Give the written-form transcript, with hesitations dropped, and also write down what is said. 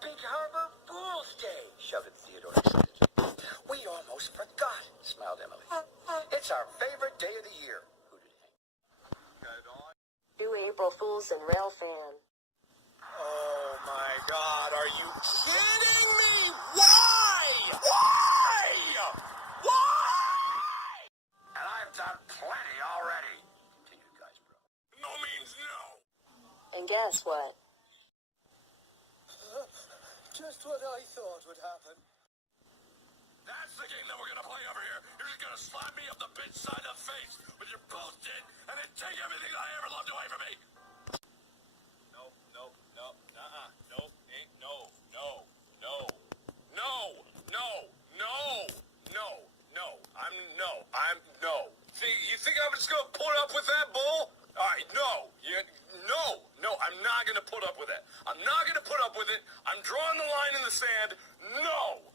Big Harbor Fool's Day. Shove it, Theodore. We almost forgot, smiled Emily. It's our favorite day of the year. Do April Fools and Railfan. Oh my God, are you kidding me? Why? Why? Why? And I've done plenty already, continued Guysbrough. No means no. And guess what? Just what I thought would happen. That's the game that we're gonna play over here. You're just gonna slap me up the bitch side of the face with your bullshit and then take everything I ever loved away from me. No, ain't I'm no. See, you think I'm just gonna put up with that bull? Alright, no, I'm not gonna put up with it. I'm not gonna put up with it. I'm drawing the line in the sand. No!